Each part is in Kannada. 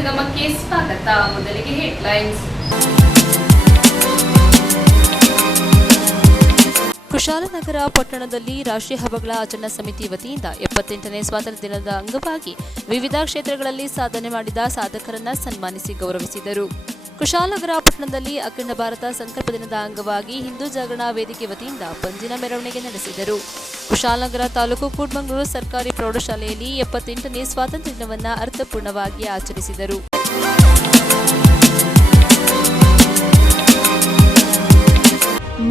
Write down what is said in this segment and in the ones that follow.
ಸಂಗಮಕ್ಕೆ ಸ್ವಾಗತ. ಮೊದಲಿಗೆ ಹೆಡ್ಲೈನ್ಸ್. ಕುಶಾಲನಗರ ಪಟ್ಟಣದಲ್ಲಿ ರಾಷ್ಟ್ರೀಯ ಹಬ್ಬಗಳ ಆಚರಣಾ ಸಮಿತಿ ವತಿಯಿಂದ 78ನೇ ಸ್ವಾತಂತ್ರ್ಯ ದಿನದ ಅಂಗವಾಗಿ ವಿವಿಧ ಕ್ಷೇತ್ರಗಳಲ್ಲಿ ಸಾಧನೆ ಮಾಡಿದ ಸಾಧಕರನ್ನ ಸನ್ಮಾನಿಸಿ ಗೌರವಿಸಿದರು. ಕುಶಾಲನಗರ ಪಟ್ಟಣದಲ್ಲಿ ಅಖಂಡ ಭಾರತ ಸಂಕಲ್ಪ ದಿನದ ಅಂಗವಾಗಿ ಹಿಂದೂ ಜಾಗರಣ ವೇದಿಕೆ ವತಿಯಿಂದ ಪಂಜಿನ ಮೆರವಣಿಗೆ ನಡೆಸಿದರು. ಕುಶಾಲನಗರ ತಾಲೂಕು ಕೂಡ್ಮಂಗ್ಳೂರು ಸರ್ಕಾರಿ ಪ್ರೌಢಶಾಲೆಯಲ್ಲಿ 78ನೇ ಸ್ವಾತಂತ್ರ್ಯ ದಿನವನ್ನು ಅರ್ಥಪೂರ್ಣವಾಗಿ ಆಚರಿಸಿದರು.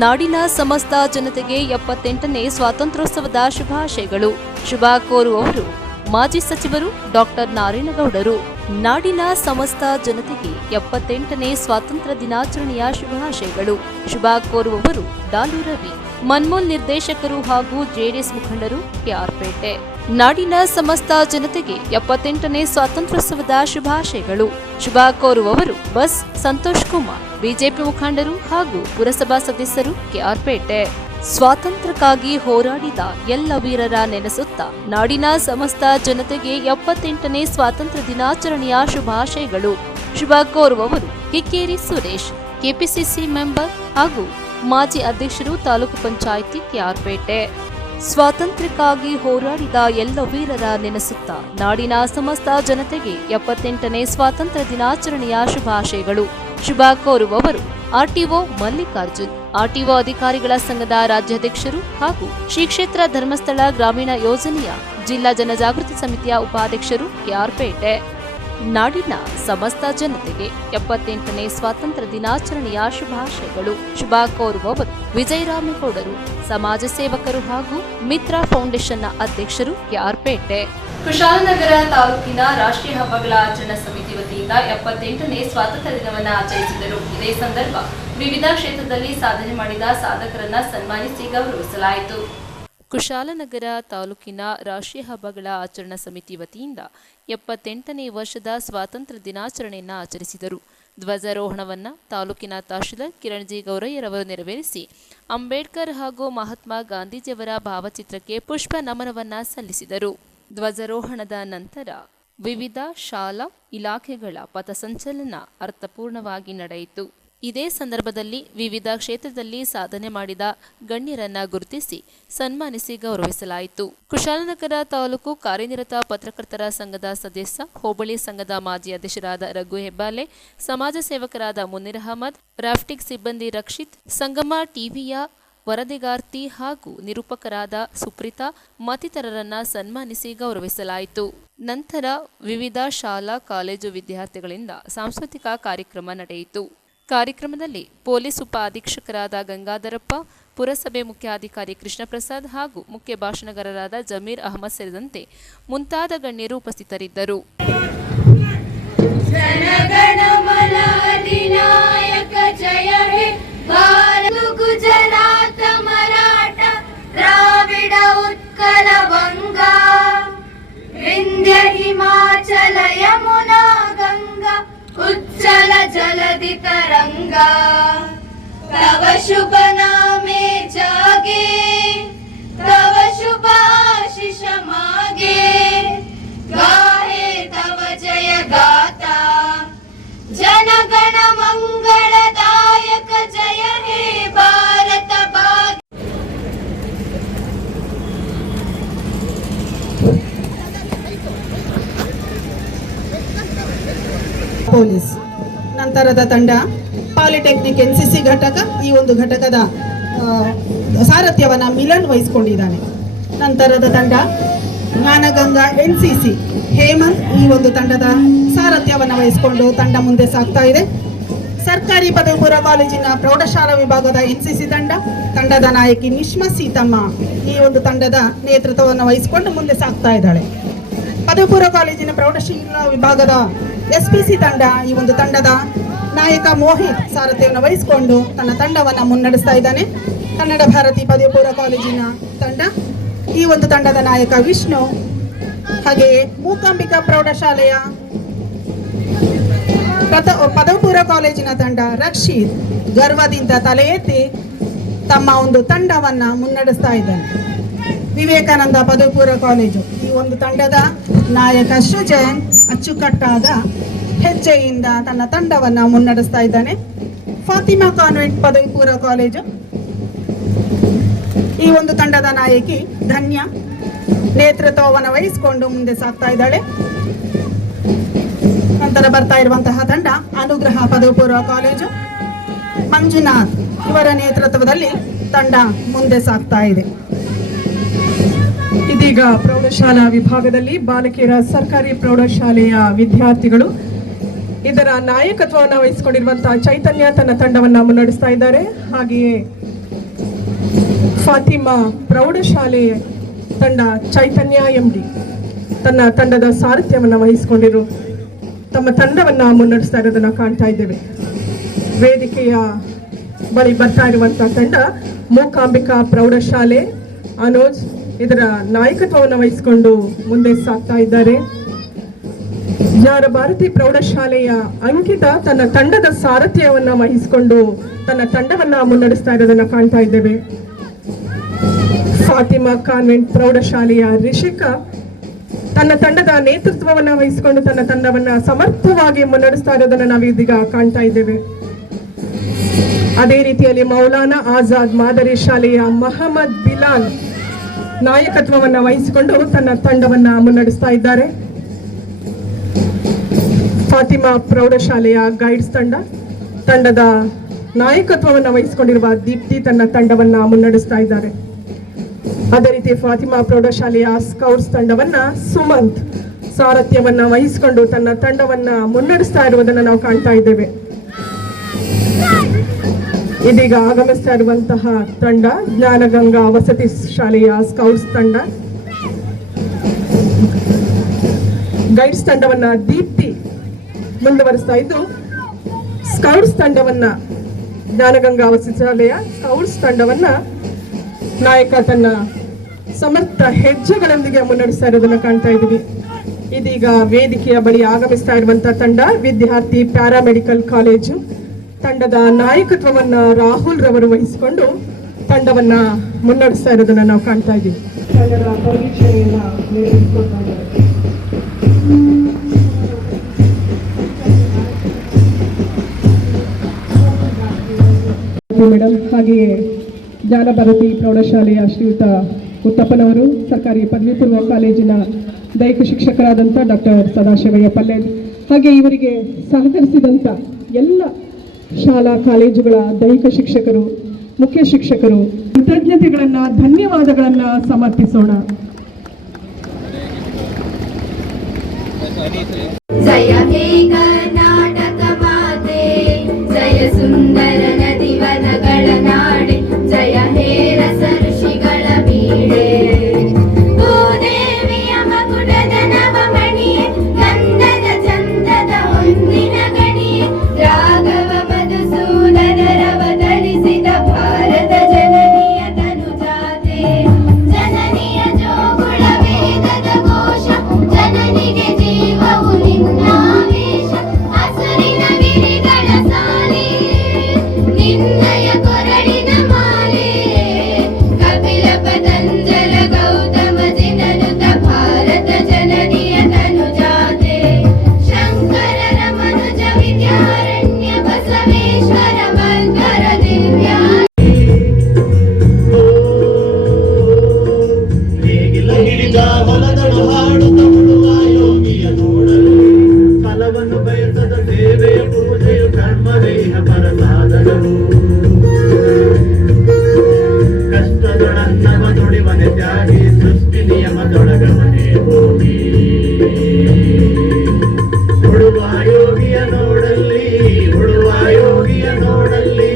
ನಾಡಿನ ಸಮಸ್ತ ಜನತೆಗೆ 78ನೇ ಸ್ವಾತಂತ್ರ್ಯೋತ್ಸವದ ಶುಭಾಶಯಗಳು. ಶುಭ ಕೋರುವವರು ಮಾಜಿ ಸಚಿವರು ಡಾಕ್ಟರ್ ನಾರಾಯಣಗೌಡರು. ನಾಡಿನ ಸಮಸ್ತ ಜನತೆಗೆ 78ನೇ ಸ್ವಾತಂತ್ರ್ಯ ದಿನಾಚರಣೆಯ ಶುಭಾಶಯಗಳು. ಶುಭ ಕೋರುವವರು ಡಾಲು ರವಿ. ಮನ್ಮೂಲ್ ನಿರ್ದೇಶಕರು ಹಾಗೂ ಜೆಡಿಎಸ್ ಮುಖಂಡರು, ಕೆಆರ್ಪೇಟೆ. ನಾಡಿನ ಸಮಸ್ತ ಜನತೆಗೆ 78ನೇ ಸ್ವಾತಂತ್ರ್ಯೋತ್ಸವದ ಶುಭಾಶಯಗಳು. ಶುಭ ಕೋರುವವರು ಬಸ್ ಸಂತೋಷ್ ಕುಮಾರ್. ಬಿಜೆಪಿ ಮುಖಂಡರು ಹಾಗೂ ಪುರಸಭಾ ಸದಸ್ಯರು, ಕೆಆರ್ಪೇಟೆ. ಸ್ವಾತಂತ್ರ್ಯಕ್ಕಾಗಿ ಹೋರಾಡಿದ ಎಲ್ಲ ವೀರರ ನೆನೆಸುತ್ತಾ ನಾಡಿನ ಸಮಸ್ತ ಜನತೆಗೆ 78ನೇ ಸ್ವಾತಂತ್ರ್ಯ ದಿನಾಚರಣೆಯ ಶುಭಾಶಯಗಳು. ಶುಭ ಕೋರುವವರು ಕಿಕ್ಕೇರಿ ಸುರೇಶ್, ಕೆಪಿಸಿಸಿ ಮೆಂಬರ್ ಹಾಗೂ ಮಾಜಿ ಅಧ್ಯಕ್ಷರು, ತಾಲೂಕು ಪಂಚಾಯಿತಿ, ಕೆಆರ್ಪೇಟೆ. ಸ್ವಾತಂತ್ರ್ಯಕ್ಕಾಗಿ ಹೋರಾಡಿದ ಎಲ್ಲ ವೀರರ ನೆನೆಸುತ್ತಾ ನಾಡಿನ ಸಮಸ್ತ ಜನತೆಗೆ 78ನೇ ಸ್ವಾತಂತ್ರ್ಯ ದಿನಾಚರಣೆಯ ಶುಭಾಶಯಗಳು. ಶುಭ ಕೋರುವವರು ಆರ್ಟಿಒ ಮಲ್ಲಿಕಾರ್ಜುನ್. ಆರ್ಟಿಒ ಅಧಿಕಾರಿಗಳ ಸಂಘದ ರಾಜ್ಯಾಧ್ಯಕ್ಷರು ಹಾಗೂ ಶ್ರೀ ಕ್ಷೇತ್ರ ಧರ್ಮಸ್ಥಳ ಗ್ರಾಮೀಣ ಯೋಜನೆಯ ಜಿಲ್ಲಾ ಜನಜಾಗೃತಿ ಸಮಿತಿಯ ಉಪಾಧ್ಯಕ್ಷರು, ಕೆಆರ್ಪೇಟೆ. ನಾಡಿನ ಸಮಸ್ತ ಜನತೆಗೆ 78ನೇ ಸ್ವಾತಂತ್ರ್ಯ ದಿನಾಚರಣೆಯ ಶುಭಾಶಯಗಳು. ಶುಭ ಕೋರುವವರು ವಿಜಯರಾಮೇಗೌಡರು. ಸಮಾಜ ಸೇವಕರು ಹಾಗೂ ಮಿತ್ರ ಫೌಂಡೇಶನ್ನ ಅಧ್ಯಕ್ಷರು, ಕೆಆರ್ಪೇಟೆ. ಕುಶಾಲನಗರ ತಾಲೂಕಿನ ರಾಷ್ಟ್ರೀಯ ಹಬ್ಬಗಳ ಆಚರಣಾ ಸಮಿತಿ ವತಿಯಿಂದ 78ನೇ ಸ್ವಾತಂತ್ರ್ಯ ದಿನವನ್ನು ಆಚರಿಸಿದರು. ಇದೇ ಸಂದರ್ಭ ವಿವಿಧ ಕ್ಷೇತ್ರದಲ್ಲಿ ಸಾಧನೆ ಮಾಡಿದ ಸಾಧಕರನ್ನ ಸನ್ಮಾನಿಸಿ ಗೌರವಿಸಲಾಯಿತು. ಕುಶಾಲನಗರ ತಾಲೂಕಿನ ರಾಷ್ಟ್ರೀಯ ಹಬ್ಬಗಳ ಆಚರಣಾ ಸಮಿತಿ ವತಿಯಿಂದ 78ನೇ ವರ್ಷದ ಸ್ವಾತಂತ್ರ್ಯ ದಿನಾಚರಣೆಯನ್ನು ಆಚರಿಸಿದರು. ಧ್ವಜಾರೋಹಣವನ್ನು ತಾಲೂಕಿನ ತಹಶೀಲ್ದಾರ್ ಕಿರಣ್ ಜಿ ಗೌರಯ್ಯರವರು ನೆರವೇರಿಸಿ ಅಂಬೇಡ್ಕರ್ ಹಾಗೂ ಮಹಾತ್ಮ ಗಾಂಧೀಜಿಯವರ ಭಾವಚಿತ್ರಕ್ಕೆ ಪುಷ್ಪ ನಮನವನ್ನು ಸಲ್ಲಿಸಿದರು. ಧ್ವಜಾರೋಹಣದ ನಂತರ ವಿವಿಧ ಶಾಲಾ ಇಲಾಖೆಗಳ ಪಥಸಂಚಲನ ಅರ್ಥಪೂರ್ಣವಾಗಿ ನಡೆಯಿತು. ಇದೇ ಸಂದರ್ಭದಲ್ಲಿ ವಿವಿಧ ಕ್ಷೇತ್ರದಲ್ಲಿ ಸಾಧನೆ ಮಾಡಿದ ಗಣ್ಯರನ್ನ ಗುರುತಿಸಿ ಸನ್ಮಾನಿಸಿ ಗೌರವಿಸಲಾಯಿತು. ಕುಶಾಲನಗರ ತಾಲೂಕು ಕಾರ್ಯನಿರತ ಪತ್ರಕರ್ತರ ಸಂಘದ ಸದಸ್ಯ, ಹೋಬಳಿ ಸಂಘದ ಮಾಜಿ ಅಧ್ಯಕ್ಷರಾದ ರಘು ಹೆಬ್ಬಾಲೆ, ಸಮಾಜ ಸೇವಕರಾದ ಮುನೀರ್ ಅಹಮದ್, ರಾಫ್ಟಿಂಗ್ ಸಿಬ್ಬಂದಿ ರಕ್ಷಿತ್, ಸಂಗಮ ಟಿವಿಯ ವರದಿಗಾರ್ತಿ ಹಾಗೂ ನಿರೂಪಕರಾದ ಸುಪ್ರೀತಾ ಮತ್ತಿತರರನ್ನ ಸನ್ಮಾನಿಸಿ ಗೌರವಿಸಲಾಯಿತು. ನಂತರ ವಿವಿಧ ಶಾಲಾ ಕಾಲೇಜು ವಿದ್ಯಾರ್ಥಿಗಳಿಂದ ಸಾಂಸ್ಕೃತಿಕ ಕಾರ್ಯಕ್ರಮ ನಡೆಯಿತು. ಕಾರ್ಯಕ್ರಮದಲ್ಲಿ ಪೊಲೀಸ್ ಉಪ ಅಧೀಕ್ಷಕರಾದ ಗಂಗಾಧರಪ್ಪ, ಪುರಸಭೆ ಮುಖ್ಯಾಧಿಕಾರಿ ಕೃಷ್ಣಪ್ರಸಾದ್ ಹಾಗೂ ಮುಖ್ಯ ಭಾಷಣಗಾರರಾದ ಜಮೀರ್ ಅಹಮದ್ ಸೇರಿದಂತೆ ಮುಂತಾದ ಗಣ್ಯರು ಉಪಸ್ಥಿತರಿದ್ದರು. ಗುಜರಾತ ಮರಾಠ ದ್ರಾವಿಡ ಉತ್ಕಲ ಬಂಗ ವಿಂಧ್ಯ ಹಿಮಾಚಲ ಯಮುನಾ ಗಂಗಾ ಉಜ್ಜಲ ಜಲಧಿ ತರಂಗ ತವ ಶುಭ ನಾಮೆ ಜಾಗೆ ತವ ಶುಭ ಆಶಿಷ ಮಾಗೆ ಗಾಹೆ ತವ ಜಯ ಗಾತಾ ಜನಗಣ ಮಂಗಳದಾಯಕ ಜಯ ಹೇ ಭಾರತ ಭಾಗ್ಯ. ಪೊಲೀಸ್ ನಂತರದ ತಂಡ ಪಾಲಿಟೆಕ್ನಿಕ್ ಎನ್ಸಿಸಿ ಘಟಕ ಈ ಒಂದು ಘಟಕದ ಸಾರಥ್ಯವನ್ನು ಮಿಲನ್ ವಹಿಸಿಕೊಂಡಿದ್ದಾನೆ. ನಂತರದ ತಂಡ ಜ್ಞಾನಗಂಗಾ ಎನ್ಸಿಸಿ ಹೇಮಂತ್ ಈ ಒಂದು ತಂಡದ ಸಾರಥ್ಯವನ್ನು ವಹಿಸಿಕೊಂಡು ತಂಡ ಮುಂದೆ ಸಾಗ್ತಾ ಇದೆ. ಸರ್ಕಾರಿ ಪದವಿ ಪೂರ್ವ ಕಾಲೇಜಿನ ಪ್ರೌಢಶಾಲಾ ವಿಭಾಗದ ಎನ್ಸಿಸಿ ತಂಡದ ನಾಯಕಿ ನಿಶ್ಮಾ ಸೀತಮ್ಮ ಈ ಒಂದು ತಂಡದ ನೇತೃತ್ವವನ್ನು ವಹಿಸಿಕೊಂಡು ಮುಂದೆ ಸಾಗ್ತಾ ಇದ್ದಾಳೆ. ಪದವಿ ಪೂರ್ವ ಕಾಲೇಜಿನ ಪ್ರೌಢಶಾಲಾ ವಿಭಾಗದ ಎಸ್ಪಿಸಿ ತಂಡ ಈ ಒಂದು ತಂಡದ ನಾಯಕ ಮೋಹಿತ್ ಸಾರಥ್ಯವನ್ನು ವಹಿಸಿಕೊಂಡು ತನ್ನ ತಂಡವನ್ನು ಮುನ್ನಡೆಸ್ತಾ ಇದ್ದಾನೆ. ಕನ್ನಡ ಭಾರತಿ ಪದವಿ ಪೂರ್ವ ಕಾಲೇಜಿನ ತಂಡ ಈ ಒಂದು ತಂಡದ ನಾಯಕ ವಿಷ್ಣು, ಹಾಗೆಯೇ ಮೂಕಾಂಬಿಕಾ ಪ್ರೌಢಶಾಲೆಯ ಪದವಿ ಪೂರ್ವ ಕಾಲೇಜಿನ ತಂಡ ರಕ್ಷಿತ್ ಗರ್ವದಿಂದ ತಲೆ ಎತ್ತಿ ತಮ್ಮ ಒಂದು ತಂಡವನ್ನ ಮುನ್ನಡೆಸ್ತಾ ಇದ್ದಾನೆ. ವಿವೇಕಾನಂದ ಪದವಿ ಪೂರ್ವ ಕಾಲೇಜು ಈ ಒಂದು ತಂಡದ ನಾಯಕ ಸುಜಯ್ ಅಚ್ಚುಕಟ್ಟಾದ ಹೆಜ್ಜೆಯಿಂದ ತನ್ನ ತಂಡವನ್ನು ಮುನ್ನಡೆಸ್ತಾ ಇದ್ದಾನೆ. ಫಾತಿಮಾ ಕಾನ್ವೆಂಟ್ ಪದವಿ ಪೂರ್ವ ಕಾಲೇಜು ಈ ಒಂದು ತಂಡದ ನಾಯಕಿ ಧನ್ಯ ನೇತೃತ್ವವನ್ನು ವಹಿಸಿಕೊಂಡು ಮುಂದೆ ಸಾಗ್ತಾ ಇದ್ದಾಳೆ. ನಂತರ ಬರ್ತಾ ಇರುವಂತಹ ತಂಡ ಅನುಗ್ರಹ ಪದವಿ ಪೂರ್ವ ಕಾಲೇಜು ಮಂಜುನಾಥ್ ಇವರ ನೇತೃತ್ವದಲ್ಲಿ ತಂಡ ಮುಂದೆ ಸಾಗ್ತಾ ಇದೆ. ಇದೀಗ ಪ್ರೌಢಶಾಲಾ ವಿಭಾಗದಲ್ಲಿ ಬಾಲಕಿಯರ ಸರ್ಕಾರಿ ಪ್ರೌಢಶಾಲೆಯ ವಿದ್ಯಾರ್ಥಿಗಳು ಇದರ ನಾಯಕತ್ವವನ್ನು ವಹಿಸಿಕೊಂಡಿರುವಂತಹ ಚೈತನ್ಯ ತನ್ನ ತಂಡವನ್ನು ಮುನ್ನಡೆಸ್ತಾ ಇದ್ದಾರೆ. ಹಾಗೆಯೇ ಫಾತಿಮಾ ಪ್ರೌಢಶಾಲೆ ತಂಡ ಚೈತನ್ಯ ಎಂಡಿ ತನ್ನ ತಂಡದ ಸಾರಥ್ಯವನ್ನು ವಹಿಸಿಕೊಂಡಿರು ತಮ್ಮ ತಂಡವನ್ನು ಮುನ್ನಡೆಸ್ತಾ ಇರೋದನ್ನು ಕಾಣ್ತಾ ಇದ್ದೇವೆ. ವೇದಿಕೆಯ ಬಳಿ ಬರ್ತಾ ಇರುವಂತಹ ತಂಡ ಮೂಕಾಂಬಿಕಾ ಪ್ರೌಢಶಾಲೆ ಅನೋಜ್ ಇದರ ನಾಯಕತ್ವವನ್ನು ವಹಿಸಿಕೊಂಡು ಮುಂದೆ ಸಾಗ್ತಾ ಇದ್ದಾರೆ. ಜ್ಞಾನ ಭಾರತಿ ಪ್ರೌಢಶಾಲೆಯ ಅಂಕಿತ ತನ್ನ ತಂಡದ ಸಾರಥ್ಯವನ್ನು ವಹಿಸಿಕೊಂಡು ತನ್ನ ತಂಡವನ್ನ ಮುನ್ನಡೆಸ್ತಾ ಇರೋದನ್ನ ಕಾಣ್ತಾ ಇದ್ದೇವೆ. ಫಾತಿಮಾ ಕಾನ್ವೆಂಟ್ ಪ್ರೌಢಶಾಲೆಯ ರಿಷಿಕಾ ತನ್ನ ತಂಡದ ನೇತೃತ್ವವನ್ನು ವಹಿಸಿಕೊಂಡು ತನ್ನ ತಂಡವನ್ನ ಸಮರ್ಥವಾಗಿ ಮುನ್ನಡೆಸ್ತಾ ಇರೋದನ್ನ ನಾವು ಇದೀಗ ಕಾಣ್ತಾ ಇದ್ದೇವೆ. ಅದೇ ರೀತಿಯಲ್ಲಿ ಮೌಲಾನಾ ಆಜಾದ್ ಮಾದರಿ ಶಾಲೆಯ ಮಹಮ್ಮದ್ ಬಿಲಾಲ್ ನಾಯಕತ್ವವನ್ನು ವಹಿಸಿಕೊಂಡು ತನ್ನ ತಂಡವನ್ನ ಮುನ್ನಡೆಸ್ತಾ ಇದ್ದಾರೆ. ಫಾತಿಮಾ ಪ್ರೌಢಶಾಲೆಯ ಗೈಡ್ಸ್ ತಂಡದ ನಾಯಕತ್ವವನ್ನು ವಹಿಸಿಕೊಂಡಿರುವ ದೀಪ್ತಿ ತನ್ನ ತಂಡವನ್ನ ಮುನ್ನಡೆಸ್ತಾ ಇದ್ದಾರೆ. ಅದೇ ರೀತಿ ಫಾತಿಮಾ ಪ್ರೌಢಶಾಲೆಯ ಸ್ಕೌಟ್ಸ್ ತಂಡವನ್ನ ಸುಮಂತ್ ಸಾರಥ್ಯವನ್ನ ವಹಿಸಿಕೊಂಡು ತನ್ನ ತಂಡವನ್ನ ಮುನ್ನಡೆಸ್ತಾ ಇರುವುದನ್ನು ನಾವು ಕಾಣ್ತಾ ಇದ್ದೇವೆ. ಇದೀಗ ಆಗಮಿಸ್ತಾ ಇರುವಂತಹ ತಂಡ ಜ್ಞಾನಗಂಗಾ ವಸತಿ ಶಾಲೆಯ ಸ್ಕೌಟ್ಸ್ ತಂಡ. ಗೈಡ್ಸ್ ತಂಡವನ್ನ ದೀಪ್ತಿ ಮುಂದುವರಿಸ್ತಾ ಇದ್ದು ಸ್ಕೌಟ್ಸ್ ತಂಡವನ್ನ ಜ್ಞಾನಗಂಗಾ ವಸತಿ ಶಾಲೆಯ ಸ್ಕೌಟ್ಸ್ ತಂಡವನ್ನ ನಾಯಕ ತನ್ನ ಸಮರ್ಥ ಹೆಜ್ಜೆಗಳೊಂದಿಗೆ ಮುನ್ನಡೆಸ್ತಾ ಇರೋದನ್ನ ಕಾಣ್ತಾ ಇದ್ದೀವಿ. ಇದೀಗ ವೇದಿಕೆಯ ಬಳಿ ಆಗಮಿಸ್ತಾ ಇರುವಂತಹ ತಂಡ ವಿದ್ಯಾರ್ಥಿ ಪ್ಯಾರಾಮೆಡಿಕಲ್ ಕಾಲೇಜು ತಂಡದ ನಾಯಕತ್ವವನ್ನ ರಾಹುಲ್ ರವರು ವಹಿಸಿಕೊಂಡು ತಂಡವನ್ನ ಮುನ್ನಡೆಸ್ತಾ ಇರೋದನ್ನ ನಾವು ಕಾಣ್ತಾ ಇದ್ದೀವಿ. ತಂಡದ ಪರೀಕ್ಷೆಯನ್ನ ನಿರ್ವಹಿಸಿಕೊಳ್ತಾ ಇದ್ದಾರೆ. ಮೇಡಮ್ ಹಾಗೆಯೇ ಜ್ಞಾನ ಭಾರತಿ ಪ್ರೌಢಶಾಲೆಯ ಶ್ರೀಯುತ ಉತ್ತಪ್ಪನವರು, ಸರ್ಕಾರಿ ಪದವಿ ಪೂರ್ವ ಕಾಲೇಜಿನ ದೈಹಿಕ ಶಿಕ್ಷಕರಾದಂಥ ಡಾಕ್ಟರ್ ಸದಾಶಿವಯ್ಯ ಪಲ್ಲೇದ್, ಹಾಗೆ ಇವರಿಗೆ ಸಹಕರಿಸಿದಂಥ ಎಲ್ಲ ಶಾಲಾ ಕಾಲೇಜುಗಳ ದೈಹಿಕ ಶಿಕ್ಷಕರು, ಮುಖ್ಯ ಶಿಕ್ಷಕರು ಕೃತಜ್ಞತೆಗಳನ್ನು ಧನ್ಯವಾದಗಳನ್ನು ಸಮರ್ಪಿಸೋಣ. ಜಯ ಹೇ ಕರ್ನಾಟಕ ಮಾತೆ, ಜಯ ಸುಂದರ ನದಿವನಗಳ ನಾಡೆ, ಜಯ ಹೇ ರಸ ಋಷಿಗಳ ಬೀಡೆ, ಭೂದೇವಿಯ ಮಗುಟದ ನವಮಣಿಯೇ, ಗಂಧದ ಚಂದದ ಹೊನ್ನಿನ ಗಣಿಯೇ, ರಾಘವ ಮಧುಸೂದನರವತರಿಸಿದ ಭಾರತ ಜನನಿಯ ತನುಜಾತೆ, ಜನನಿಯ ಜೋಗುಳ ವೇದದ ಘೋಷ, ಜನನಿಗೆ ಜೀವವು ನಿನ್ನಾವೇಶ, ಹಸುರಿನ ಗಿರಿಗಳ ಸಾಲೆ, ನಿನ್ನಯ ಕೊರಳಿನ ಮಾಲೆ, ಕಪಿಲ ಪತಂಜಲ ಗೌತಮ ಜಿನನುತ ಭಾರತ ಜನನಿಯ ತನುಜಾತೆ, ಶಂಕರರ ಮನುಜ ವಿದ್ಯಾರಣ್ಯ ಬಸವೇಶ್ವರ ಮಲ್ಕರ ದಿವ್ಯ ನೇಗಿಲ ಹಿಡಿದ ಹೊಲದಳು ಹಾಡುತ್ತ ಉಳುವ ಯೋಗಿಯ ನೋಡಲು, ಫಲವನ್ನು ಬಯಸದ ಸೇವೆಯ ಪೂಜೆಯು ಕರ್ಮವೇಹ ಪರಸಾಧನವು, ಕಷ್ಟದೊಡನ್ನವ ದುಡಿವನೆ ತ್ಯಾಗಿ ಸೃಷ್ಟಿ ನಿಯಮದೊಳಗವನೇ ಹೋಗಿ, ಉಳುವ ಯೋಗಿಯ ನೋಡಲ್ಲಿ, ಉಳುವ ಯೋಗಿಯ ನೋಡಲ್ಲಿ,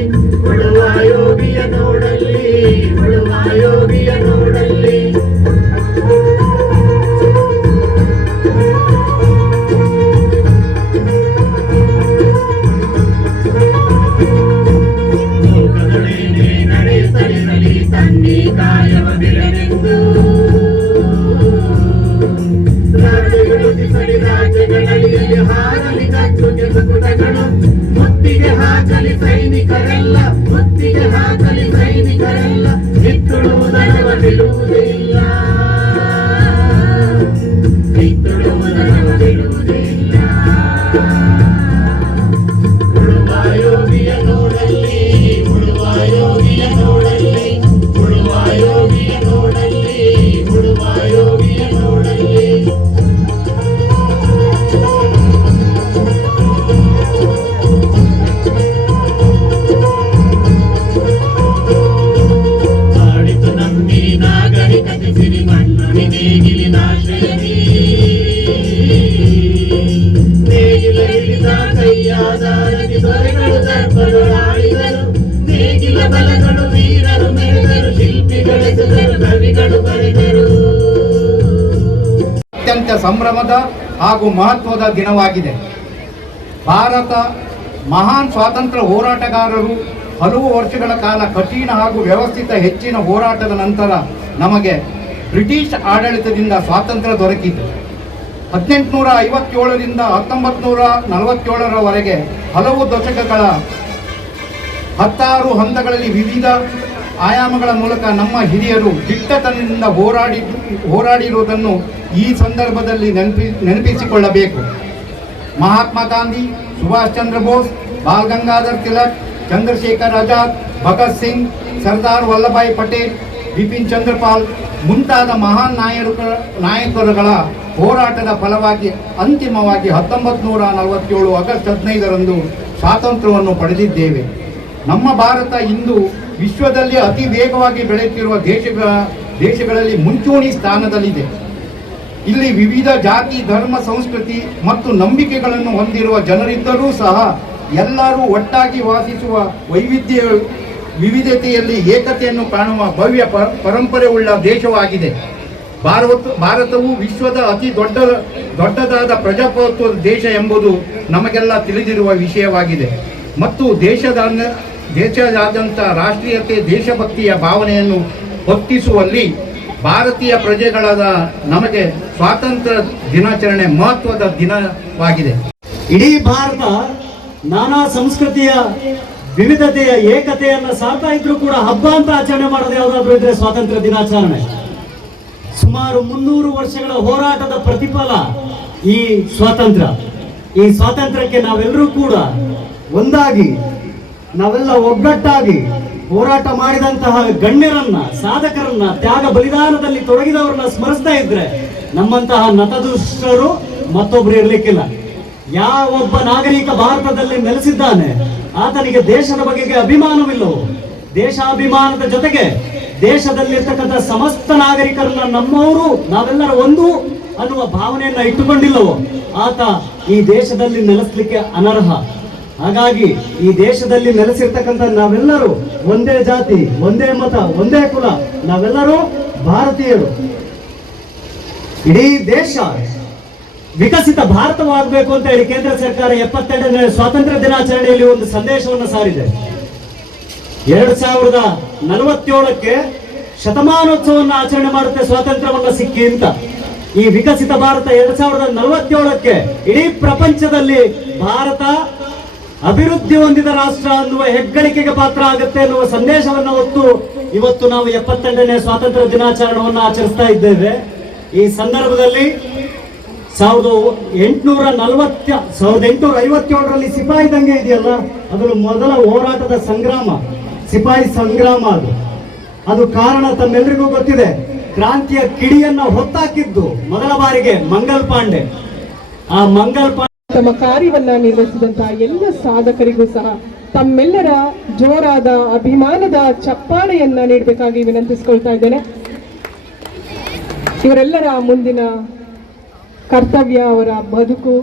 ಉಳುವ ಯೋಗಿಯ ನೋಡಲ್ಲಿ, ಉಳುವ ಯೋಗಿಯ ನೋಡಲ್ಲಿ. ಲೋಕದೊಳೇನೆ ನಡೆಯುತ್ತಲಿರಲಿ ತನ್ನಿ ಕಾಯವ ಬಿಡನೆಂದು, ರಾಜ್ಯಗಳು ದಿಸಲಿ ರಾಜ್ಯಗಳಡಿಯಲ್ಲಿ ಹಾರಲಿ ಕಚ್ಚುಗೆ ಮುಕುಟಗಳು, ಮುತ್ತಿಗೆ ಹಾಕಲಿ ಸೈನಿಕರೆಲ್ಲ, ಮುತ್ತಿಗೆ ಹಾಕಲಿ ಸೈನಿಕರೆಲ್ಲ, ಕಿತ್ತುಳುವುದರವ ಬಿಡುವುದೇ ಇಲ್ಲ, ಕಿತ್ತುಳುವುದರವ ಬಿಡುವುದೇ ಇಲ್ಲ. ಸಂಭ್ರಮದ ಹಾಗೂ ಮಹತ್ವದ ದಿನವಾಗಿದೆ. ಭಾರತ ಮಹಾನ್ ಸ್ವಾತಂತ್ರ್ಯ ಹೋರಾಟಗಾರರು ಹಲವು ವರ್ಷಗಳ ಕಾಲ ಕಠಿಣ ಹಾಗೂ ವ್ಯವಸ್ಥಿತ ಹೆಚ್ಚಿನ ಹೋರಾಟದ ನಂತರ ನಮಗೆ ಬ್ರಿಟಿಷ್ ಆಡಳಿತದಿಂದ ಸ್ವಾತಂತ್ರ್ಯ ದೊರಕಿತು. 1857ರಿಂದ 1947ರವರೆಗೆ ಹಲವು ದಶಕಗಳ 16 ಹಂತಗಳಲ್ಲಿ ವಿವಿಧ ಆಯಾಮಗಳ ಮೂಲಕ ನಮ್ಮ ಹಿರಿಯರು ದಿಟ್ಟತನದಿಂದ ಹೋರಾಡಿರುವುದನ್ನು ಈ ಸಂದರ್ಭದಲ್ಲಿ ನೆನಪಿಸಿಕೊಳ್ಳಬೇಕು. ಮಹಾತ್ಮ ಗಾಂಧಿ, ಸುಭಾಷ್ ಚಂದ್ರ ಬೋಸ್, ಬಾಲ್ ಗಂಗಾಧರ್ ತಿಲಕ್, ಚಂದ್ರಶೇಖರ್ ಆಜಾದ್, ಭಗತ್ ಸಿಂಗ್, ಸರ್ದಾರ್ ವಲ್ಲಭಾಯ್ ಪಟೇಲ್, ಬಿಪಿನ್ ಚಂದ್ರಪಾಲ್ ಮುಂತಾದ ಮಹಾನ್ ನಾಯಕರುಗಳ ಹೋರಾಟದ ಫಲವಾಗಿ ಅಂತಿಮವಾಗಿ 1947 ಆಗಸ್ಟ್ 15ರಂದು ಸ್ವಾತಂತ್ರ್ಯವನ್ನು ಪಡೆದಿದ್ದೇವೆ. ನಮ್ಮ ಭಾರತ ಇಂದು ವಿಶ್ವದಲ್ಲಿ ಅತಿ ವೇಗವಾಗಿ ಬೆಳೆಯುತ್ತಿರುವ ದೇಶಗಳಲ್ಲಿ ಮುಂಚೂಣಿ ಸ್ಥಾನದಲ್ಲಿದೆ. ಇಲ್ಲಿ ವಿವಿಧ ಜಾತಿ, ಧರ್ಮ, ಸಂಸ್ಕೃತಿ ಮತ್ತು ನಂಬಿಕೆಗಳನ್ನು ಹೊಂದಿರುವ ಜನರಿದ್ದರೂ ಸಹ ಎಲ್ಲರೂ ಒಟ್ಟಾಗಿ ವಾಸಿಸುವ ವಿವಿಧತೆಯಲ್ಲಿ ಏಕತೆಯನ್ನು ಕಾಣುವ ಭವ್ಯ ಪರಂಪರೆ ಉಳ್ಳ ದೇಶವಾಗಿದೆ. ಭಾರತವು ವಿಶ್ವದ ಅತಿ ದೊಡ್ಡದಾದ ಪ್ರಜಾಪ್ರಭುತ್ವದ ದೇಶ ಎಂಬುದು ನಮಗೆಲ್ಲ ತಿಳಿದಿರುವ ವಿಷಯವಾಗಿದೆ ಮತ್ತು ದೇಶದಾದ್ಯಂತ ರಾಷ್ಟ್ರೀಯತೆ, ದೇಶಭಕ್ತಿಯ ಭಾವನೆಯನ್ನು ಹೊತ್ತಿಸುವಲ್ಲಿ ಭಾರತೀಯ ಪ್ರಜೆಗಳಾದ ನಮಗೆ ಸ್ವಾತಂತ್ರ್ಯ ದಿನಾಚರಣೆ ಮಹತ್ವದ ದಿನವಾಗಿದೆ. ಇಡೀ ಭಾರತ ನಾನಾ ಸಂಸ್ಕೃತಿಯ ವಿವಿಧತೆಯ ಏಕತೆಯನ್ನು ಸಾರ್ತಾ ಇದ್ರೂ ಕೂಡ ಹಬ್ಬ ಅಂತ ಆಚರಣೆ ಮಾಡೋದು ಯಾವುದಾದ್ರೂ ಇದ್ರೆ ಸ್ವಾತಂತ್ರ್ಯ ದಿನಾಚರಣೆ. ಸುಮಾರು 300 ವರ್ಷಗಳ ಹೋರಾಟದ ಪ್ರತಿಫಲ ಈ ಸ್ವಾತಂತ್ರ್ಯ. ಈ ಸ್ವಾತಂತ್ರ್ಯಕ್ಕೆ ನಾವೆಲ್ಲರೂ ಕೂಡ ಒಂದಾಗಿ, ನಾವೆಲ್ಲ ಒಗ್ಗಟ್ಟಾಗಿ ಹೋರಾಟ ಮಾಡಿದಂತಹ ಗಣ್ಯರನ್ನ, ಸಾಧಕರನ್ನ, ತ್ಯಾಗ ಬಲಿದಾನದಲ್ಲಿ ತೊಡಗಿದವರನ್ನ ಸ್ಮರಿಸ್ತಾ ಇದ್ರೆ ನಮ್ಮಂತಹ ನತದುಷ್ಟರು ಮತ್ತೊಬ್ರು ಇರ್ಲಿಕ್ಕಿಲ್ಲ. ಯಾವೊಬ್ಬ ನಾಗರಿಕ ಭಾರತದಲ್ಲಿ ನೆಲೆಸಿದ್ದಾನೆ ಆತನಿಗೆ ದೇಶದ ಬಗೆಗೆ ಅಭಿಮಾನವಿಲ್ಲವೋ, ದೇಶಾಭಿಮಾನದ ಜೊತೆಗೆ ದೇಶದಲ್ಲಿರ್ತಕ್ಕಂಥ ಸಮಸ್ತ ನಾಗರಿಕರನ್ನ ನಮ್ಮವರು, ನಾವೆಲ್ಲರ ಒಂದು ಅನ್ನುವ ಭಾವನೆಯನ್ನ ಇಟ್ಟುಕೊಂಡಿಲ್ಲವೋ ಆತ ಈ ದೇಶದಲ್ಲಿ ನೆಲೆಸಲಿಕ್ಕೆ ಅನರ್ಹ. ಹಾಗಾಗಿ ಈ ದೇಶದಲ್ಲಿ ನೆಲೆಸಿರ್ತಕ್ಕಂಥ ನಾವೆಲ್ಲರೂ ಒಂದೇ ಜಾತಿ, ಒಂದೇ ಮತ, ಒಂದೇ ಕುಲ, ನಾವೆಲ್ಲರೂ ಭಾರತೀಯರು. ಇಡೀ ದೇಶ ವಿಕಸಿತ ಭಾರತವಾಗಬೇಕು ಅಂತ ಹೇಳಿ ಕೇಂದ್ರ ಸರ್ಕಾರ 72ನೇ ಸ್ವಾತಂತ್ರ್ಯ ದಿನಾಚರಣೆಯಲ್ಲಿ ಒಂದು ಸಂದೇಶವನ್ನು ಸಾರಿದೆ. 2047ಕ್ಕೆ ಶತಮಾನೋತ್ಸವವನ್ನು ಆಚರಣೆ ಮಾಡುತ್ತೆ ಸ್ವಾತಂತ್ರ್ಯವನ್ನ ಸಿಕ್ಕಿ ಅಂತ. ಈ ವಿಕಸಿತ ಭಾರತ 2047ಕ್ಕೆ ಇಡೀ ಪ್ರಪಂಚದಲ್ಲಿ ಭಾರತ ಅಭಿವೃದ್ಧಿ ಹೊಂದಿದ ರಾಷ್ಟ್ರ ಅನ್ನುವ ಹೆಗ್ಗಳಿಕೆಗೆ ಪಾತ್ರ ಆಗುತ್ತೆ ಅನ್ನುವ ಸಂದೇಶವನ್ನು ಹೊತ್ತು ಇವತ್ತು ನಾವು 72ನೇ ಸ್ವಾತಂತ್ರ್ಯ ದಿನಾಚರಣೆಯನ್ನು ಆಚರಿಸ್ತಾ ಇದ್ದೇವೆ. ಈ ಸಂದರ್ಭದಲ್ಲಿ 1857ರಲ್ಲಿ ಸಿಪಾಯಿ ದಂಗೆ ಇದೆಯಲ್ಲ, ಅದರ ಮೊದಲ ಹೋರಾಟದ ಸಂಗ್ರಾಮ, ಸಿಪಾಯಿ ಸಂಗ್ರಾಮ. ಅದು ಕಾರಣ ತಮ್ಮೆಲ್ಲರಿಗೂ ಗೊತ್ತಿದೆ. ಕ್ರಾಂತಿಯ ಕಿಡಿಯನ್ನ ಹೊತ್ತಾಕಿದ್ದು ಮೊದಲ ಬಾರಿಗೆ ಮಂಗಲ್ ಪಾಂಡೆ. ಆ ಮಂಗಲ್ ಪಾಂಡೆ ತಮ್ಮ ಕಾರ್ಯವನ್ನ ನಿರ್ವಹಿಸಿದಂತಹ ಎಲ್ಲ ಸಾಧಕರಿಗೂ ಸಹ ತಮ್ಮೆಲ್ಲರ ಜೋರಾದ ಅಭಿಮಾನದ ಚಪ್ಪಾಳೆಯನ್ನ ನೀಡಬೇಕಾಗಿ ವಿನಂತಿಸಿಕೊಳ್ತಾ ಇದ್ದೇನೆ. ಇವರೆಲ್ಲರ ಮುಂದಿನ ಕರ್ತವ್ಯ, ಅವರ ಬದುಕು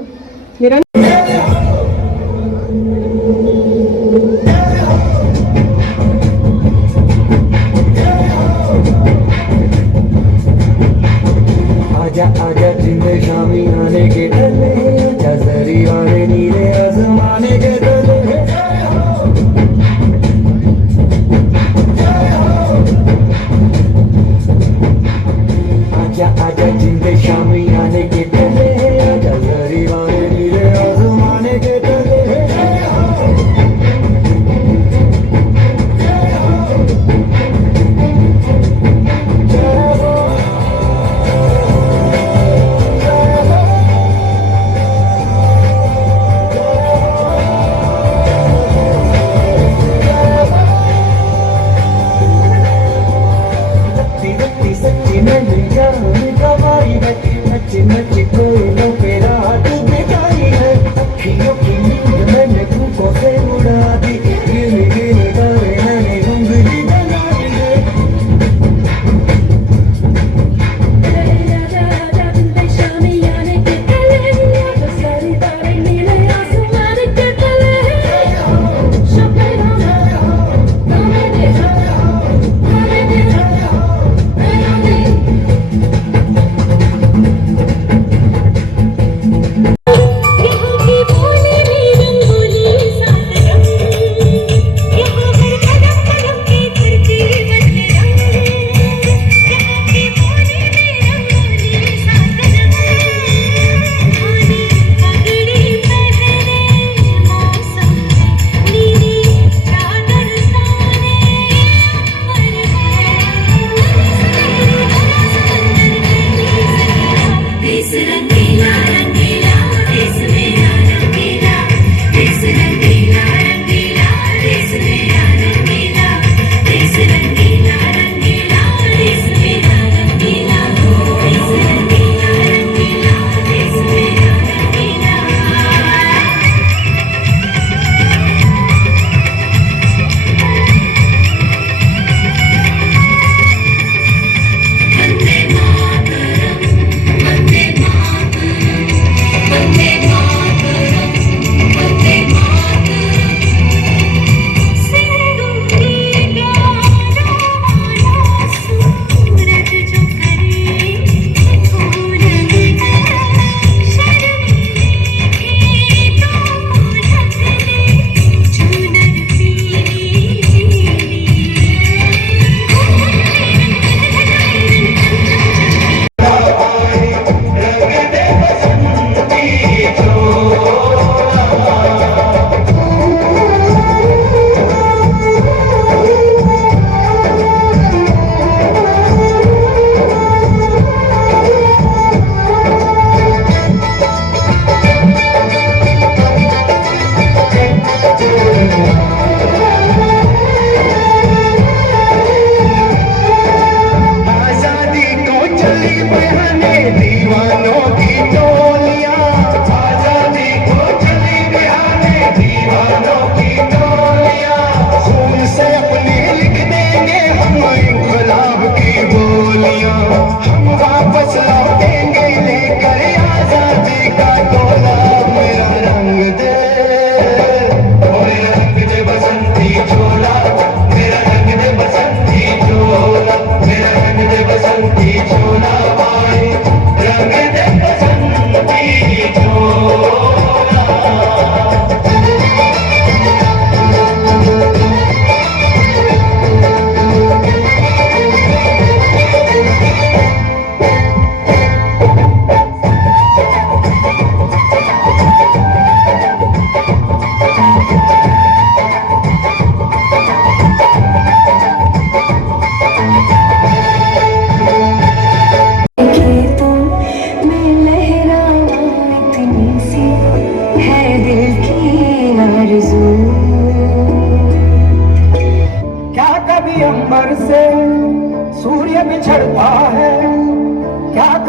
आजा आजा जिंदे शामी आने के डले, आजा जरी वाले नीले आसमाने के डले, आजा आजा जिंदे शामी आने के डले, आजा जरी वाले नीले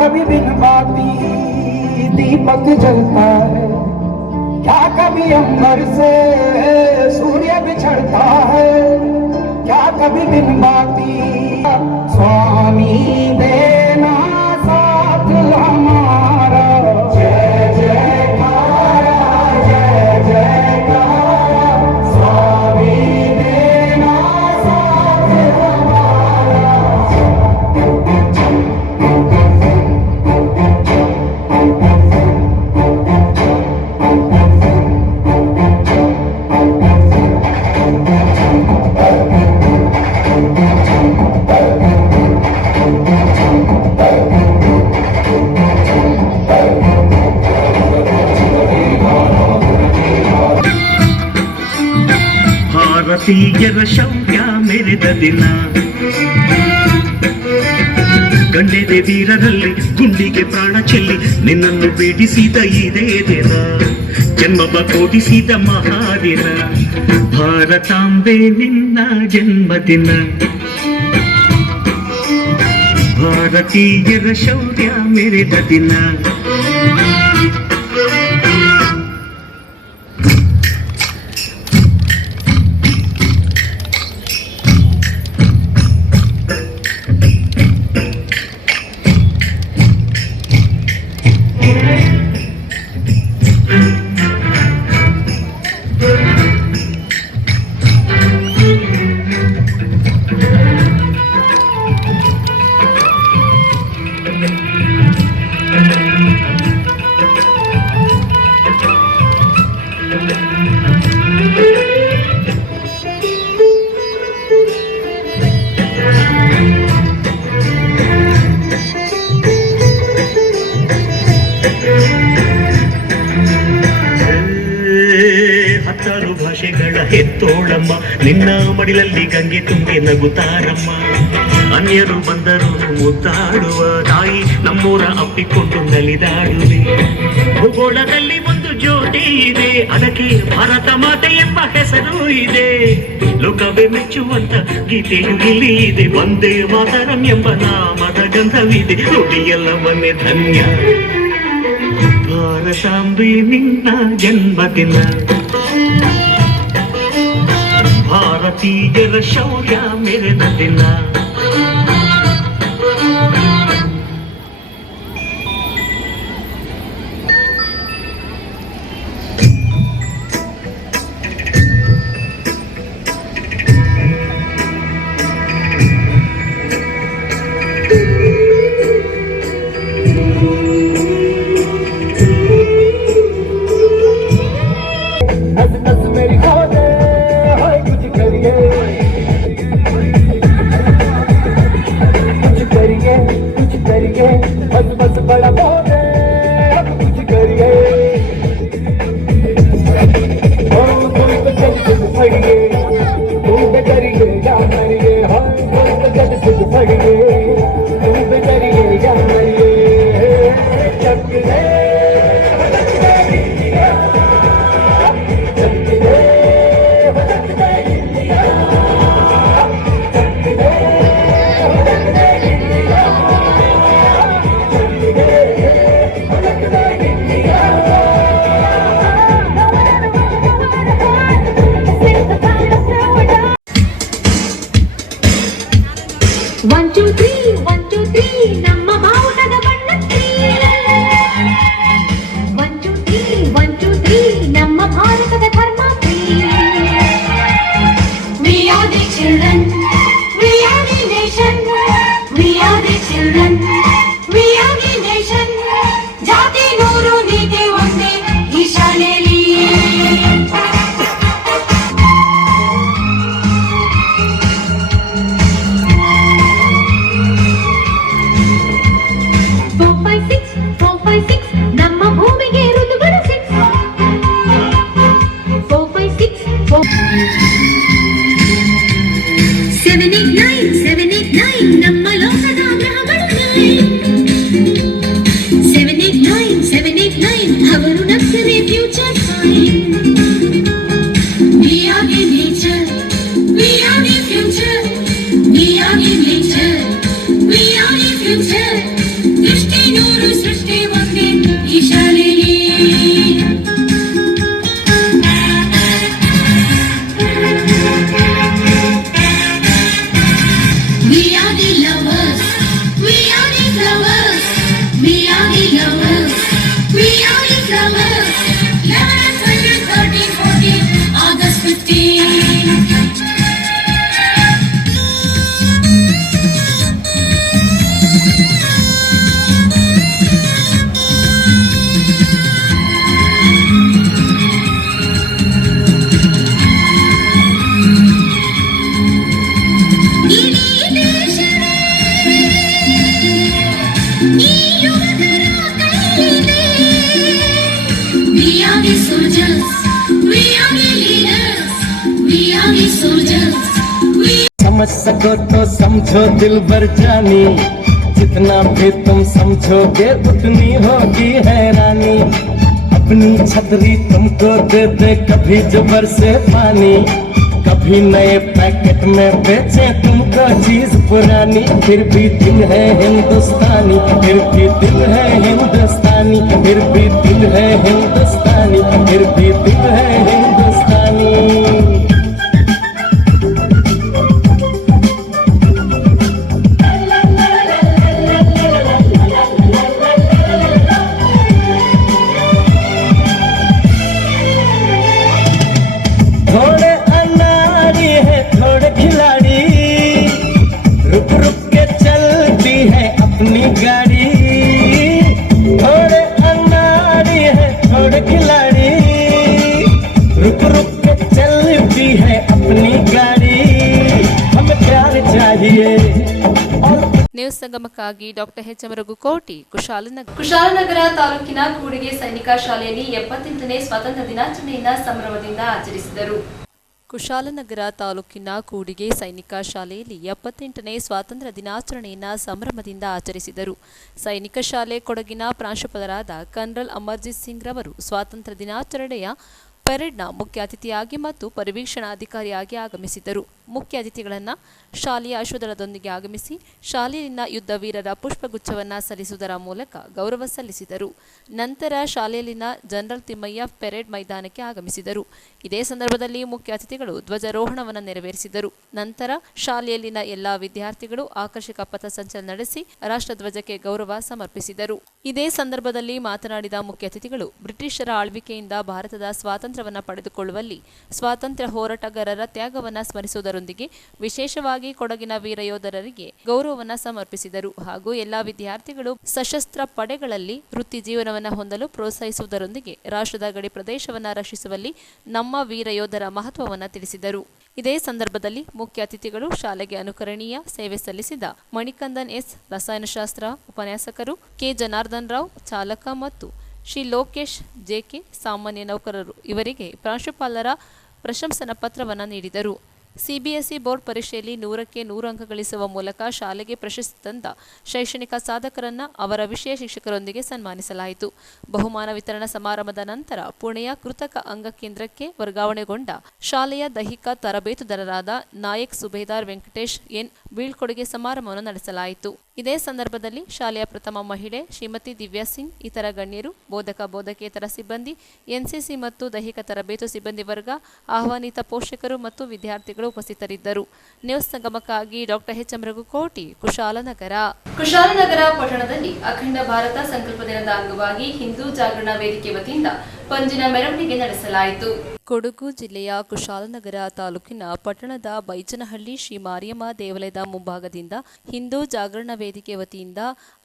कभी बिन बाती दीपक जलता है, क्या कभी अंबर से सूर्य बिछड़ता है, क्या कभी बिन बाती स्वामी देना साथ हमारा। जय जयकारा जय जयकारा, स्वामी देना साथ हमारा। ಭಾರತೀಯರ ಶೌರ್ಯ ಮೆರೆದ ದಿನ, ಗಂಡೆದೆ ವೀರರಲ್ಲಿ ಗುಂಡಿಗೆ ಪ್ರಾಣ ಚೆಲ್ಲಿ ನಿನ್ನನ್ನು ಬೇಡಿಸಿದ ಇದೇ ದಿನ, ಜನ್ಮವ ಕೊಡಿಸಿದ ಮಹಾದಿನ, ಭಾರತಾಂಬೆ ನಿನ್ನ ಜನ್ಮದಿನ. ಭಾರತೀಯರ ಶೌರ್ಯ ಮೆರೆದ ದಿನ. ಹತ್ತಾರು ಭಾಷೆಗಳ ಹೆತ್ತೋಳಮ್ಮ, ನಿನ್ನ ಮಡಿಲಲ್ಲಿ ಗಂಗೆ ತುಂಬಿ ನಗುತ್ತಾರಮ್ಮ. ಅನ್ಯರು ಬಂದರು ಮುದ್ದಾಡುವ ತಾಯಿ, ನಮ್ಮೂರ ಅಪ್ಪಿಕೊಂಡು ನಲಿದಾಡುವೆ. ಭೂಗೋಳದಲ್ಲಿ ಒಂದು ಜ್ಯೋತಿ ಇದೆ, ಅದಕ್ಕೆ ಭಾರತ ಮಾತೆ ಎಂಬ ಹೆಸರು ಇದೆ. ಲೋಕವೇ ಮೆಚ್ಚುವಂತ ಗೀತೆಯು ಇಲ್ಲಿ ಇದೆ, ಒಂದೇ ಮಾತರಂ ಎಂಬ ನಾಮದ ಗಂಧವಿದೆ. ನುಡಿಯೆಲ್ಲವನ್ನೇ ಧನ್ಯ, ಭಾರತಾಂಬೆ ನಿನ್ನ ಜನ್ಮದಿನ. ಭಾರತೀಯರ ಶೌರ್ಯ ಮೆರೆದ ದಿನ. We are the future. समझ सको तो समझो दिल भर जानी, जितना भी तुम समझोगे उतनी होगी हैरानी। अपनी छतरी तुमको दे दे कभी जबर से पानी, कभी नए पैकेट में बेचे तुमको चीज पुरानी। फिर भी दिल है हिंदुस्तानी, फिर भी दिल है हिंदुस्तानी, फिर भी दिल है हिंदुस्तानी, फिर भी दिल है हिंदुस्तानी। थोड़े अनाड़ी है थोड़े खिलाड़ी, रुक रुक के चलती है अपनी गाड़ी। थोड़े अनाड़ी है थोड़े खिलाड़ी, रुक रुक के चलती है अपनी गाड़ी। हमें प्यार चाहिए। ನ್ಯೂಸ್ ಸಂಗಮಕ್ಕಾಗಿ doctor H M Raghukoti, Kushalnagar ತಾಲೂಕಿನ ಕೂಡಿಗೆ ಸೈನಿಕ ಶಾಲೆಯಲ್ಲಿ 78ನೇ ಸ್ವಾತಂತ್ರ್ಯ ದಿನಾಚರಣೆಯನ್ನು ಸಂಭ್ರಮದಿಂದ ಆಚರಿಸಿದರು. ಕುಶಾಲನಗರ ತಾಲೂಕಿನ ಕೂಡಿಗೆ ಸೈನಿಕ ಶಾಲೆಯಲ್ಲಿ 78ನೇ ಸ್ವಾತಂತ್ರ್ಯ ದಿನಾಚರಣೆಯನ್ನು ಸಂಭ್ರಮದಿಂದ ಆಚರಿಸಿದರು. ಸೈನಿಕ ಶಾಲೆ ಕೊಡಗಿನ ಪ್ರಾಂಶುಪಾಲರಾದ ಕರ್ನಲ್ ಅಮರ್ಜಿತ್ ಸಿಂಗ್ ರವರು ಸ್ವಾತಂತ್ರ್ಯ ದಿನಾಚರಣೆಯ ಪರೇಡ್ನ ಮುಖ್ಯ ಅತಿಥಿಯಾಗಿ ಮತ್ತು ಪರಿವೀಕ್ಷಣಾಧಿಕಾರಿಯಾಗಿ ಆಗಮಿಸಿದರು. ಮುಖ್ಯ ಅತಿಥಿಗಳನ್ನು ಶಾಲೆಯ ಅಶ್ವದಳದೊಂದಿಗೆ ಆಗಮಿಸಿ ಶಾಲೆಯಲ್ಲಿನ ಯುದ್ಧ ವೀರರ ಪುಷ್ಪಗುಚ್ಛವನ್ನು ಸಲ್ಲಿಸುವುದರ ಮೂಲಕ ಗೌರವ ಸಲ್ಲಿಸಿದರು. ನಂತರ ಶಾಲೆಯಲ್ಲಿನ ಜನರಲ್ ತಿಮ್ಮಯ್ಯ ಪೆರೇಡ್ ಮೈದಾನಕ್ಕೆ ಆಗಮಿಸಿದರು. ಇದೇ ಸಂದರ್ಭದಲ್ಲಿ ಮುಖ್ಯ ಅತಿಥಿಗಳು ಧ್ವಜಾರೋಹಣವನ್ನು ನೆರವೇರಿಸಿದರು. ನಂತರ ಶಾಲೆಯಲ್ಲಿನ ಎಲ್ಲಾ ವಿದ್ಯಾರ್ಥಿಗಳು ಆಕರ್ಷಕ ಪಥಸಂಚಲನ ನಡೆಸಿ ರಾಷ್ಟ್ರಧ್ವಜಕ್ಕೆ ಗೌರವ ಸಮರ್ಪಿಸಿದರು. ಇದೇ ಸಂದರ್ಭದಲ್ಲಿ ಮಾತನಾಡಿದ ಮುಖ್ಯ ಅತಿಥಿಗಳು, ಬ್ರಿಟಿಷರ ಆಳ್ವಿಕೆಯಿಂದ ಭಾರತದ ಸ್ವಾತಂತ್ರ್ಯವನ್ನು ಪಡೆದುಕೊಳ್ಳುವಲ್ಲಿ ಸ್ವಾತಂತ್ರ್ಯ ಹೋರಾಟಗಾರರ ತ್ಯಾಗವನ್ನು ಸ್ಮರಿಸುವುದರೊಂದಿಗೆ ವಿಶೇಷವಾಗಿ ಕೊಡಗಿನ ವೀರ ಯೋಧರರಿಗೆ ಗೌರವವನ್ನು ಸಮರ್ಪಿಸಿದರು. ಹಾಗೂ ಎಲ್ಲಾ ವಿದ್ಯಾರ್ಥಿಗಳು ಸಶಸ್ತ್ರ ಪಡೆಗಳಲ್ಲಿ ವೃತ್ತಿ ಜೀವನವನ್ನು ಹೊಂದಲು ಪ್ರೋತ್ಸಾಹಿಸುವುದರೊಂದಿಗೆ ರಾಷ್ಟ್ರದ ಗಡಿ ಪ್ರದೇಶವನ್ನು ರಕ್ಷಿಸುವಲ್ಲಿ ನಮ್ಮ ವೀರ ಯೋಧರ ಮಹತ್ವವನ್ನು ತಿಳಿಸಿದರು. ಇದೇ ಸಂದರ್ಭದಲ್ಲಿ ಮುಖ್ಯ ಅತಿಥಿಗಳು ಶಾಲೆಗೆ ಅನುಕರಣೀಯ ಸೇವೆ ಸಲ್ಲಿಸಿದ ಮಣಿಕಂದನ್ ಎಸ್ ರಸಾಯನಶಾಸ್ತ್ರ ಉಪನ್ಯಾಸಕರು, ಕೆ ಜನಾರ್ದನ್ ರಾವ್ ಚಾಲಕ ಮತ್ತು ಶ್ರೀ ಲೋಕೇಶ್ ಜೆಕೆ ಸಾಮಾನ್ಯ ನೌಕರರು ಇವರಿಗೆ ಪ್ರಾಂಶುಪಾಲರ ಪ್ರಶಂಸನಾ ಪತ್ರವನ್ನು ನೀಡಿದರು. ಸಿಬಿಎಸ್ಇ ಬೋರ್ಡ್ ಪರೀಕ್ಷೆಯಲ್ಲಿ 100ಕ್ಕೆ 100 ಅಂಕ ಗಳಿಸುವ ಮೂಲಕ ಶಾಲೆಗೆ ಪ್ರಶಸ್ತಿ ತಂದ ಶೈಕ್ಷಣಿಕ ಸಾಧಕರನ್ನು ಅವರ ವಿಷಯ ಶಿಕ್ಷಕರೊಂದಿಗೆ ಸನ್ಮಾನಿಸಲಾಯಿತು. ಬಹುಮಾನ ವಿತರಣಾ ಸಮಾರಂಭದ ನಂತರ ಪುಣೆಯ ಕೃತಕ ಅಂಗಕೇಂದ್ರಕ್ಕೆ ವರ್ಗಾವಣೆಗೊಂಡ ಶಾಲೆಯ ದೈಹಿಕ ತರಬೇತುದಾರರಾದ ನಾಯಕ್ ಸುಬೇದಾರ್ ವೆಂಕಟೇಶ್ ಎನ್ ಬೀಳ್ಕೊಡುಗೆ ಸಮಾರಂಭವನ್ನು ನಡೆಸಲಾಯಿತು. ಇದೇ ಸಂದರ್ಭದಲ್ಲಿ ಶಾಲೆಯ ಪ್ರಥಮ ಮಹಿಳೆ ಶ್ರೀಮತಿ ದಿವ್ಯಾ ಸಿಂಗ್, ಇತರ ಗಣ್ಯರು, ಬೋಧಕ ಬೋಧಕೇತರ ಸಿಬ್ಬಂದಿ, ಎನ್ಸಿಸಿ ಮತ್ತು ದೈಹಿಕ ತರಬೇತು ಸಿಬ್ಬಂದಿ ವರ್ಗ, ಆಹ್ವಾನಿತ ಪೋಷಕರು ಮತ್ತು ವಿದ್ಯಾರ್ಥಿಗಳು ಉಪಸ್ಥಿತರಿದ್ದರು. ನ್ಯೂಸ್ ಸಂಗಮಕ್ಕಾಗಿ doctor H M Raghukoti, Kushalnagar ಪಟ್ಟಣದಲ್ಲಿ ಅಖಂಡ ಭಾರತ ಸಂಕಲ್ಪ ದಿನದ ಅಂಗವಾಗಿ ಹಿಂದೂ ಜಾಗರಣ ವೇದಿಕೆ ವತಿಯಿಂದ ಪಂಜಿನ ಮೆರವಣಿಗೆ ನಡೆಸಲಾಯಿತು. ಕೊಡಗು ಜಿಲ್ಲೆಯ ಕುಶಾಲನಗರ ತಾಲೂಕಿನ ಪಟ್ಟಣದ ಬೈಚನಹಳ್ಳಿ ಶ್ರೀ ಮಾರಿಯಮ್ಮ ದೇವಾಲಯದ ಮುಂಭಾಗದಿಂದ ಹಿಂದೂ ಜಾಗರಣ ವೇದಿಕೆ ವತಿಯಿಂದ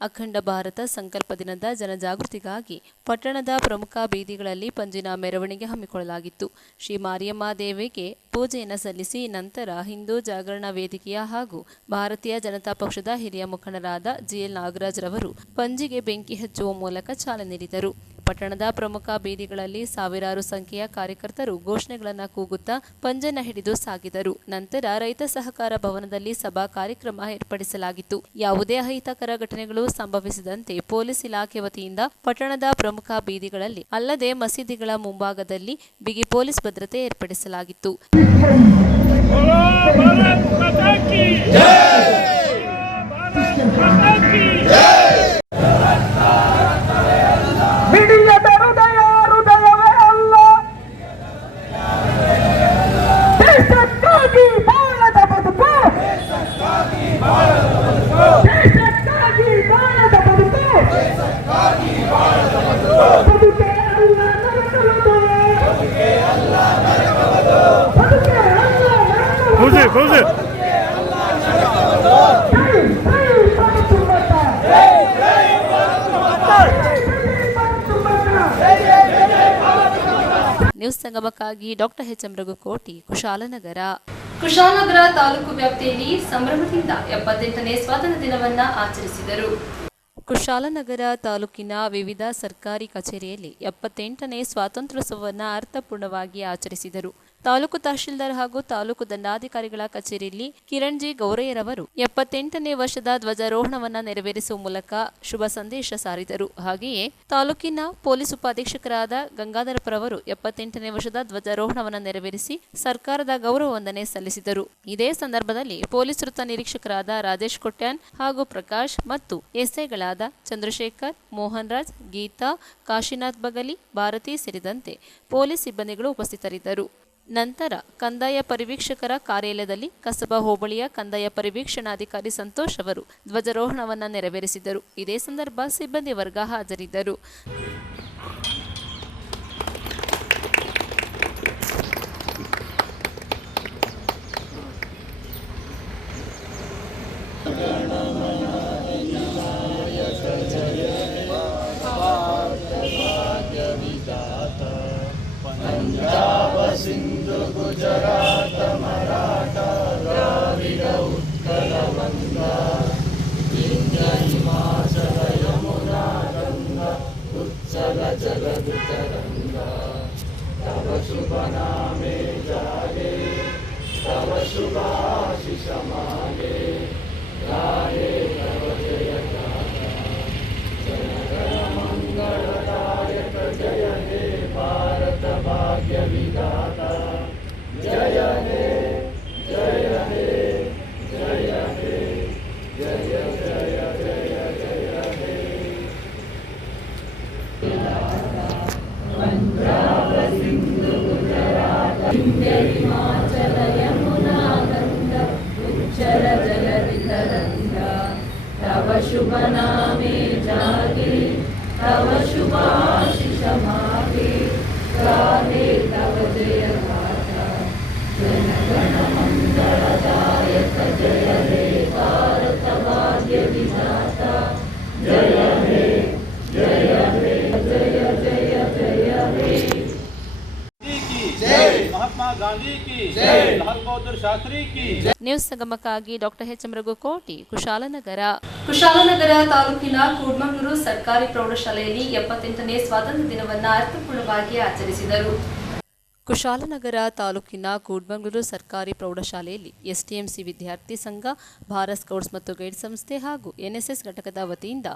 ಅಖಂಡ ಭಾರತ ಸಂಕಲ್ಪ ದಿನದ ಜನಜಾಗೃತಿಗಾಗಿ ಪಟ್ಟಣದ ಪ್ರಮುಖ ಬೀದಿಗಳಲ್ಲಿ ಪಂಜಿನ ಮೆರವಣಿಗೆ ಹಮ್ಮಿಕೊಳ್ಳಲಾಗಿತ್ತು. ಶ್ರೀ ಮಾರಿಯಮ್ಮ ದೇವಿಗೆ ಪೂಜೆಯನ್ನು ಸಲ್ಲಿಸಿ ನಂತರ ಹಿಂದೂ ಜಾಗರಣ ವೇದಿಕೆಯ ಹಾಗೂ ಭಾರತೀಯ ಜನತಾ ಪಕ್ಷದ ಹಿರಿಯ ಮುಖಂಡರಾದ ಜಿಎಲ್ ನಾಗರಾಜ್ ರವರು ಪಂಜಿಗೆ ಬೆಂಕಿ ಹಚ್ಚುವ ಮೂಲಕ ಚಾಲನೆ ನೀಡಿದರು. ಪಟ್ಟಣದ ಪ್ರಮುಖ ಬೀದಿಗಳಲ್ಲಿ ಸಾವಿರಾರು ಸಂಖ್ಯೆಯ ಕಾರ್ಯಕರ್ತರು ಘೋಷಣೆಗಳನ್ನು ಕೂಗುತ್ತಾ ಪಂಜನ್ನು ಹಿಡಿದು ಸಾಗಿದರು. ನಂತರ ರೈತ ಸಹಕಾರ ಭವನದಲ್ಲಿ ಸಭಾ ಕಾರ್ಯಕ್ರಮ ಏರ್ಪಡಿಸಲಾಗಿತ್ತು. ಯಾವುದೇ ಅಹಿತಕರ ಘಟನೆಗಳು ಸಂಭವಿಸದಂತೆ ಪೊಲೀಸ್ ಇಲಾಖೆ ವತಿಯಿಂದ ಪಟ್ಟಣದ ಪ್ರಮುಖ ಬೀದಿಗಳಲ್ಲಿ ಅಲ್ಲದೆ ಮಸೀದಿಗಳ ಮುಂಭಾಗದಲ್ಲಿ ಬಿಗಿ ಪೊಲೀಸ್ ಭದ್ರತೆ ಏರ್ಪಡಿಸಲಾಗಿತ್ತು. ನ್ಯೂಸ್ ಸಂಗಮಕ್ಕಾಗಿ doctor H M Raghukoti, Kushalnagar ತಾಲೂಕು ವ್ಯಾಪ್ತಿಯಲ್ಲಿ ಸಂಭ್ರಮದಿಂದ 78ನೇ ಸ್ವಾತಂತ್ರ್ಯ ದಿನವನ್ನು ಆಚರಿಸಿದರು. ಕುಶಾಲನಗರ ತಾಲೂಕಿನ ವಿವಿಧ ಸರ್ಕಾರಿ ಕಚೇರಿಯಲ್ಲಿ 78ನೇ ಸ್ವಾತಂತ್ರ್ಯೋತ್ಸವವನ್ನು ಅರ್ಥಪೂರ್ಣವಾಗಿ ಆಚರಿಸಿದರು. ತಾಲೂಕು ತಹಶೀಲ್ದಾರ್ ಹಾಗೂ ತಾಲೂಕು ದಂಡಾಧಿಕಾರಿಗಳ ಕಚೇರಿಯಲ್ಲಿ ಕಿರಣ್ ಜಿ ಗೌರಯ್ಯರವರು 78ನೇ ವರ್ಷದ ಧ್ವಜಾರೋಹಣವನ್ನ ನೆರವೇರಿಸುವ ಮೂಲಕ ಶುಭ ಸಂದೇಶ ಸಾರಿದರು. ಹಾಗೆಯೇ ತಾಲೂಕಿನ ಪೊಲೀಸ್ ಉಪಾಧೀಕ್ಷಕರಾದ ಗಂಗಾಧರಪುರವರು 78ನೇ ವರ್ಷದ ಧ್ವಜಾರೋಹಣವನ್ನು ನೆರವೇರಿಸಿ ಸರ್ಕಾರದ ಗೌರವ ವಂದನೆ ಸಲ್ಲಿಸಿದರು. ಇದೇ ಸಂದರ್ಭದಲ್ಲಿ ಪೊಲೀಸ್ ವೃತ್ತ ನಿರೀಕ್ಷಕರಾದ ರಾಜೇಶ್ ಕೊಟ್ಯಾನ್ ಹಾಗೂ ಪ್ರಕಾಶ್ ಮತ್ತು ಎಸ್ಐಗಳಾದ ಚಂದ್ರಶೇಖರ್, ಮೋಹನ್ ರಾಜ್, ಗೀತಾ, ಕಾಶಿನಾಥ್ ಬಗಲಿ, ಭಾರತಿ ಸೇರಿದಂತೆ ಪೊಲೀಸ್ ಸಿಬ್ಬಂದಿಗಳು ಉಪಸ್ಥಿತರಿದ್ದರು. ನಂತರ ಕಂದಾಯ ಪರಿವೀಕ್ಷಕರ ಕಾರ್ಯಾಲಯದಲ್ಲಿ ಕಸಬಾ ಹೋಬಳಿಯ ಕಂದಾಯ ಪರಿವೀಕ್ಷಣಾಧಿಕಾರಿ ಸಂತೋಷ್ ಅವರು ಧ್ವಜಾರೋಹಣವನ್ನು ನೆರವೇರಿಸಿದರು. ಇದೇ ಸಂದರ್ಭ ಸಿಬ್ಬಂದಿ ವರ್ಗ ಹಾಜರಿದ್ದರು. सिंधु गुजरात मराठा द्राविड उत्कल गंगा विंध्य हिमाचल यमुना गंगा उच्चल जलधितरंगा तव शुभ नामे जागे तव शुभाशिष मागे गाये तव जय गाथा जनगण मंगलदायक जय हे भारत भाग्य विधाता जय हे जय हे जय हे जय जय जय जय हे पंजाब सिंधु गुजरात विंध्य हिमाचल यमुना गंगा उच्चल जलधितरंगा तव शुभ नामे जागे तव शुभाशिष मागे गाहे तव जय गाथा जनगण मंगलदायक जय हे भारत भाग्य विधाता जय हे जय हे जय जय जय हे महात्मा गांधी की जय लाल बहादुर शास्त्री की ನ್ಯೂಸ್ ಸಂಗಮಕ್ಕಾಗಿ doctor H M Raghukoti, Kushalanagar. Kushalanagar ತಾಲೂಕಿನ ಕೂಡ್ಮಂಗ್ಳೂರು ಸರ್ಕಾರಿ ಪ್ರೌಢಶಾಲೆಯಲ್ಲಿ 78ನೇ ಸ್ವಾತಂತ್ರ್ಯ ದಿನವನ್ನು ಅರ್ಥಪೂರ್ಣವಾಗಿ ಆಚರಿಸಿದರು. ಕುಶಾಲನಗರ ತಾಲೂಕಿನ ಕೂಡ್ಮಂಗ್ಳೂರು ಸರ್ಕಾರಿ ಪ್ರೌಢಶಾಲೆಯಲ್ಲಿ ಎಸ್ಟಿಎಂಸಿ ವಿದ್ಯಾರ್ಥಿ ಸಂಘ, ಭಾರತ್ ಸ್ಕೌಟ್ಸ್ ಮತ್ತು ಗೈಡ್ ಸಂಸ್ಥೆ ಹಾಗೂ ಎನ್ಎಸ್ಎಸ್ ಘಟಕದ ವತಿಯಿಂದ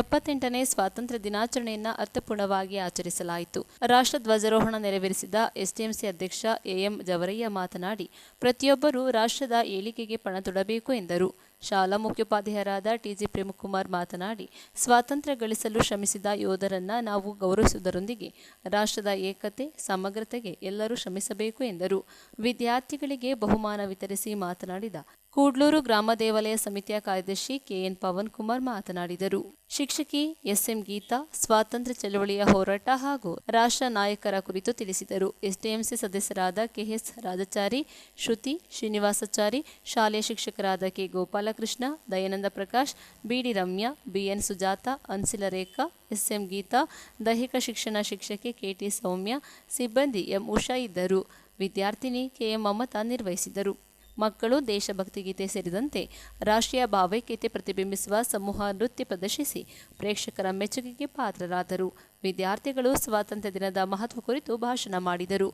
78ನೇ ಸ್ವಾತಂತ್ರ್ಯ ದಿನಾಚರಣೆಯನ್ನು ಅರ್ಥಪೂರ್ಣವಾಗಿ ಆಚರಿಸಲಾಯಿತು. ರಾಷ್ಟ್ರ ಧ್ವಜಾರೋಹಣ ನೆರವೇರಿಸಿದ ಎಸ್ಟಿಎಂಸಿ ಅಧ್ಯಕ್ಷ ಎಎಂ ಜವರಯ್ಯ ಮಾತನಾಡಿ, ಪ್ರತಿಯೊಬ್ಬರೂ ರಾಷ್ಟ್ರದ ಏಳಿಗೆಗೆ ಪಣ ತೊಡಬೇಕು ಎಂದರು. ಶಾಲಾ ಮುಖ್ಯೋಪಾಧ್ಯಾಯರಾದ ಟಿಜಿ ಪ್ರೇಮಕುಮಾರ್ ಮಾತನಾಡಿ, ಸ್ವಾತಂತ್ರ್ಯ ಗಳಿಸಲು ಶ್ರಮಿಸಿದ ಯೋಧರನ್ನ ನಾವು ಗೌರವಿಸುವುದರೊಂದಿಗೆ ರಾಷ್ಟ್ರದ ಏಕತೆ, ಸಮಗ್ರತೆಗೆ ಎಲ್ಲರೂ ಶ್ರಮಿಸಬೇಕು ಎಂದರು. ವಿದ್ಯಾರ್ಥಿಗಳಿಗೆ ಬಹುಮಾನ ವಿತರಿಸಿ ಮಾತನಾಡಿದ ಕೂಡ್ಲೂರು ಗ್ರಾಮ ದೇವಾಲಯ ಸಮಿತಿಯ ಕಾರ್ಯದರ್ಶಿ ಕೆಎನ್ ಪವನ್ ಕುಮಾರ್ ಮಾತನಾಡಿದರು. ಶಿಕ್ಷಕಿ ಎಸ್ಎಂ ಗೀತಾ ಸ್ವಾತಂತ್ರ್ಯ ಚಳವಳಿಯ ಹೋರಾಟ ಹಾಗೂ ರಾಷ್ಟ್ರ ನಾಯಕರ ಕುರಿತು ತಿಳಿಸಿದರು. ಎಸ್ಟಿಎಂಸಿ ಸದಸ್ಯರಾದ ಕೆಎಸ್ ರಾಜಚಾರಿ, ಶ್ರುತಿ, ಶ್ರೀನಿವಾಸಾಚಾರಿ, ಶಾಲೆಯ ಶಿಕ್ಷಕರಾದ ಕೆ ಗೋಪಾಲಕೃಷ್ಣ, ದಯಾನಂದ ಪ್ರಕಾಶ್, ಬಿಡಿ ರಮ್ಯಾ, ಬಿಎನ್ ಸುಜಾತ, ಅನ್ಸಿಲ ರೇಖಾ, ಎಸ್ಎಂ ಗೀತಾ, ದೈಹಿಕ ಶಿಕ್ಷಣ ಶಿಕ್ಷಕಿ ಕೆಟಿ ಸೌಮ್ಯ, ಸಿಬ್ಬಂದಿ ಎಂ ಉಷಾ ಇದ್ದರು. ವಿದ್ಯಾರ್ಥಿನಿ ಕೆಎಂ ಮಮತಾ ನಿರ್ವಹಿಸಿದರು. ಮಕ್ಕಳು ದೇಶಭಕ್ತಿ ಗೀತೆ ಸೇರಿದಂತೆ ರಾಷ್ಟ್ರೀಯ ಭಾವೈಕ್ಯತೆ ಪ್ರತಿಬಿಂಬಿಸುವ ಸಮೂಹ ನೃತ್ಯ ಪ್ರದರ್ಶಿಸಿ ಪ್ರೇಕ್ಷಕರ ಮೆಚ್ಚುಗೆಗೆ ಪಾತ್ರರಾದರು. ವಿದ್ಯಾರ್ಥಿಗಳು ಸ್ವಾತಂತ್ರ್ಯ ದಿನದ ಮಹತ್ವ ಕುರಿತು ಭಾಷಣ ಮಾಡಿದರು.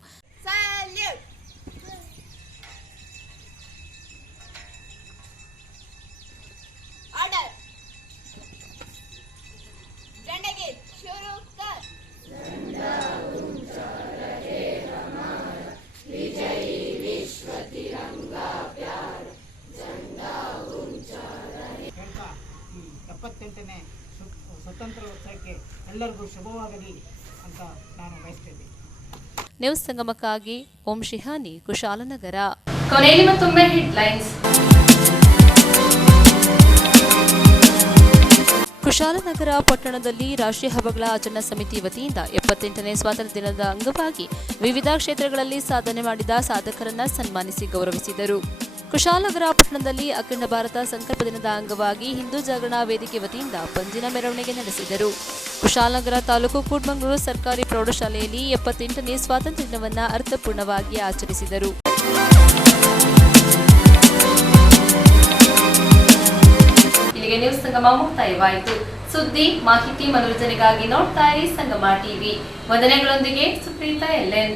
ಸ್ವತಂತ್ರೋತ್ಸವಕ್ಕೆ ಎಲ್ಲರಿಗೂ ಶುಭವಾಗಲಿ ಅಂತ ನಾನು ಬಯಸ್ತೇನೆ. ನ್ಯೂಸ್ ಸಂಗಮಕ್ಕಾಗಿ ಓಂ ಶಿಹಾನಿ, ಕುಶಾಲನಗರ. ಕೊನೆಯಲ್ಲಿ ಮತ್ತೊಮ್ಮೆ ಹೆಡ್ಲೈನ್ಸ್. ಕುಶಾಲನಗರ ಪಟ್ಟಣದಲ್ಲಿ ರಾಷ್ಟ್ರೀಯ ಹಬ್ಬಗಳ ಆಚರಣಾ ಸಮಿತಿ ವತಿಯಿಂದ 78ನೇ ಸ್ವಾತಂತ್ರ್ಯ ದಿನದ ಅಂಗವಾಗಿ ವಿವಿಧ ಕ್ಷೇತ್ರಗಳಲ್ಲಿ ಸಾಧನೆ ಮಾಡಿದ ಸಾಧಕರನ್ನ ಸನ್ಮಾನಿಸಿ ಗೌರವಿಸಿದರು. ಕುಶಾಲನಗರ ಪಟ್ಟಣದಲ್ಲಿ ಅಖಂಡ ಭಾರತ ಸಂಕಲ್ಪ ದಿನದ ಅಂಗವಾಗಿ ಹಿಂದೂ ಜಾಗರಣಾ ವೇದಿಕೆ ವತಿಯಿಂದ ಪಂಜಿನ ಮೆರವಣಿಗೆ ನಡೆಸಿದರು. ಕುಶಾಲನಗರ ತಾಲೂಕು ಕೂಡ್ಮಂಗ್ಳೂರು ಸರ್ಕಾರಿ ಪ್ರೌಢಶಾಲೆಯಲ್ಲಿ 78ನೇ ಸ್ವಾತಂತ್ರ್ಯ ದಿನವನ್ನು ಅರ್ಥಪೂರ್ಣವಾಗಿ ಆಚರಿಸಿದರು. ಇಲ್ಲಿಗೆ ನ್ಯೂಸ್ ಸಂಗಮ ಮುಕ್ತಾಯವಾಯಿತು. ಸುದ್ದಿ, ಮಾಹಿತಿ, ಮನೋರಂಜನೆಗಾಗಿ ನೋಡ್ತಾ ಇರಿ ಸಂಗಮ ಟಿವಿ. ವಂದನೆಗಳೊಂದಿಗೆ ಸುಪ್ರೀತಾ ಎಲ್ಎನ್.